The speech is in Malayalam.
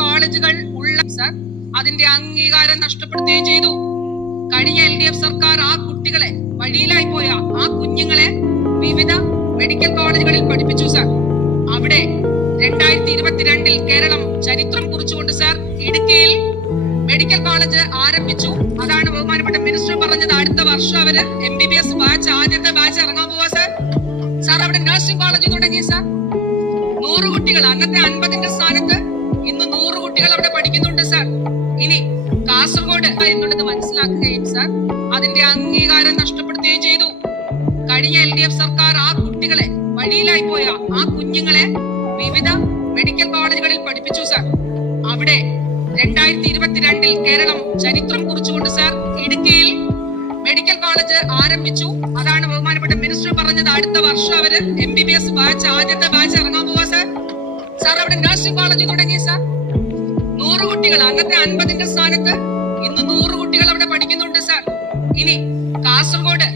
കോളേജുകൾ ഉള്ള സർ അതിന്റെ അംഗീകാരം നഷ്ടപ്പെടുത്തുകയും ചെയ്തു. കഴിഞ്ഞ LDF സർക്കാർ ആ കുട്ടികളെ, വഴിയിലായി പോയ ആ കുഞ്ഞുങ്ങളെ വിവിധ മെഡിക്കൽ കോളേജുകളിൽ പഠിപ്പിച്ചു സർ. അവിടെ 2022 കേരളം ചരിത്രം കുറിച്ചുകൊണ്ട് സർ ഇടുക്കിയിൽ മെഡിക്കൽ കോളേജ് ആരംഭിച്ചു. അതാണ് ബഹുമാനപ്പെട്ട മിനിസ്റ്റർ പറഞ്ഞത്. അടുത്ത വർഷം അവര് MBBS ബാച്ച്, ആദ്യത്തെ ബാച്ച് ഇറങ്ങാൻ പോവാ സർ. സാർ അവിടെ നഴ്സിംഗ് കോളേജ് തുടങ്ങി സർ. 100 കുട്ടികൾ, അന്നത്തെ 50ന്റെ സ്ഥാനത്ത് ഇന്ന് 100 കുട്ടികൾ അവിടെ പഠിക്കുന്നുണ്ട് സർ. ഇനി കാസർഗോഡ് എന്നുള്ളത് മനസ്സിലാക്കുകയും സർ അതിന്റെ അംഗീകാരം നഷ്ടപ്പെടുത്തുകയും ചെയ്തു. കഴിഞ്ഞ LDF സർക്കാർ ആ കുട്ടികളെ, വഴിയിലായി പോയ ആ കുഞ്ഞുങ്ങളെ വിവിധ മെഡിക്കൽ കോളേജുകളിൽ പഠിപ്പിച്ചു സർ. അവിടെ 2022 കേരളം ചരിത്രം കുറിച്ചുകൊണ്ട് സർ ഇടുക്കിയിൽ മെഡിക്കൽ കോളേജ് ആരംഭിച്ചു. അതാണ് ബഹുമാനപ്പെട്ട മിനിസ്റ്റർ പറഞ്ഞത്. അടുത്ത വർഷം അവര് MBBS ബാച്ച്, ആദ്യത്തെ ബാച്ച് ഇറങ്ങാൻ പോവാ സർ. സാർ അവിടെ നഴ്സിംഗ് കോളേജ് തുടങ്ങി സർ. 100 കുട്ടികൾ, അന്നത്തെ 50ന്റെ സ്ഥാനത്ത് ഇന്ന് 100 കുട്ടികൾ അവിടെ പഠിക്കുന്നുണ്ട് സർ. ഇനി കാസർഗോഡ്